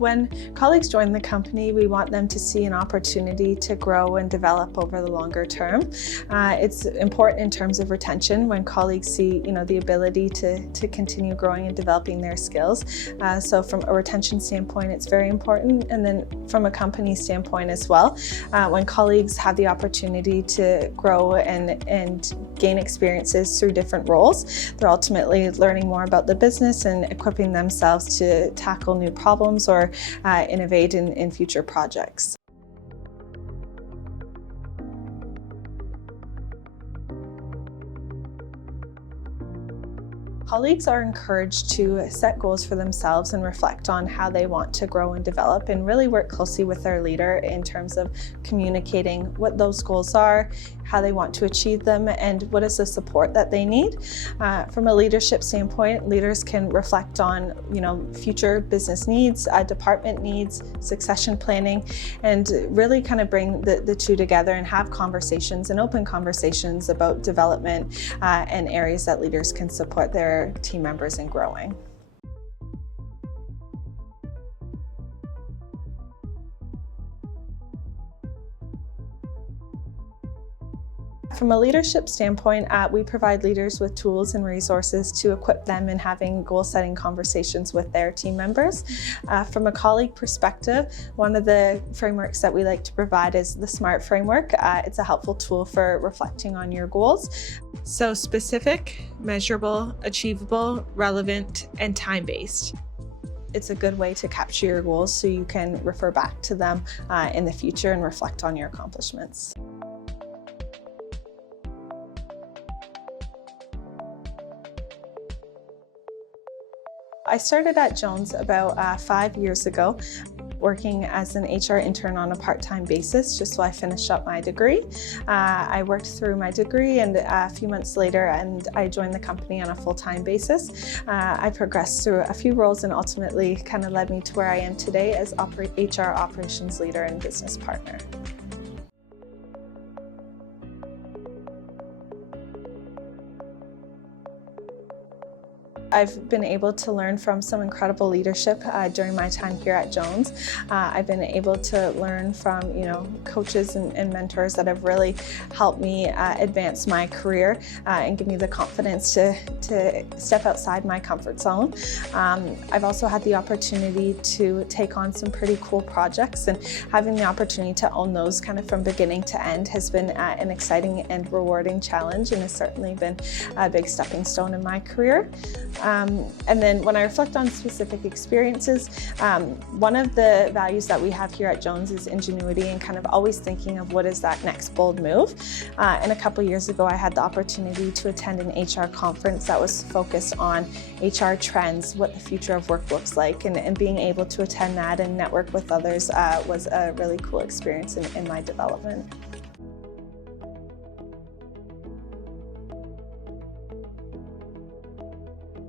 When colleagues join the company, we want them to see an opportunity to grow and develop over the longer term. It's important in terms of retention when colleagues see, the ability to continue growing and developing their skills. So from a retention standpoint, it's very important. And then from a company standpoint as well, when colleagues have the opportunity to grow and gain experiences through different roles, they're ultimately learning more about the business and equipping themselves to tackle new problems or innovate in future projects. Colleagues are encouraged to set goals for themselves and reflect on how they want to grow and develop, and really work closely with their leader in terms of communicating what those goals are, how they want to achieve them, and what is the support that they need. From a leadership standpoint, leaders can reflect on future business needs, department needs, succession planning, and really kind of bring the two together and have conversations and open conversations about development and areas that leaders can support their team members in growing. From a leadership standpoint, we provide leaders with tools and resources to equip them in having goal-setting conversations with their team members. From a colleague perspective, one of the frameworks that we like to provide is the SMART framework. It's a helpful tool for reflecting on your goals. So specific, measurable, achievable, relevant, and time-based. It's a good way to capture your goals so you can refer back to them in the future and reflect on your accomplishments. I started at Jones about 5 years ago, working as an HR intern on a part-time basis just while I finished up my degree. I worked through my degree, and a few months later I joined the company on a full-time basis. I progressed through a few roles and ultimately kind of led me to where I am today as HR operations leader and business partner. I've been able to learn from some incredible leadership during my time here at Jones. I've been able to learn from coaches and mentors that have really helped me advance my career and give me the confidence to step outside my comfort zone. I've also had the opportunity to take on some pretty cool projects, and having the opportunity to own those kind of from beginning to end has been an exciting and rewarding challenge, and has certainly been a big stepping stone in my career. And then when I reflect on specific experiences, one of the values that we have here at Jones is ingenuity and kind of always thinking of what is that next bold move. And a couple years ago, I had the opportunity to attend an HR conference that was focused on HR trends, what the future of work looks like, and being able to attend that and network with others was a really cool experience in my development.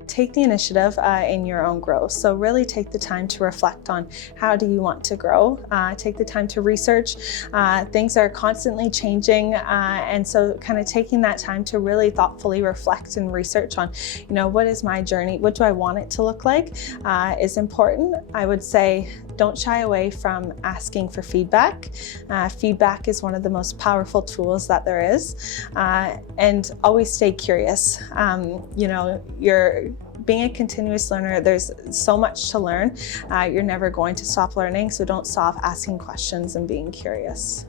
Take the initiative in your own growth. So really take the time to reflect on how do you want to grow. Take the time to research. Things are constantly changing, and so kind of taking that time to really thoughtfully reflect and research on, what is my journey? What do I want it to look like is important. I would say don't shy away from asking for feedback. Feedback is one of the most powerful tools that there is, and always stay curious. You're being a continuous learner, there's so much to learn. You're never going to stop learning, so don't stop asking questions and being curious.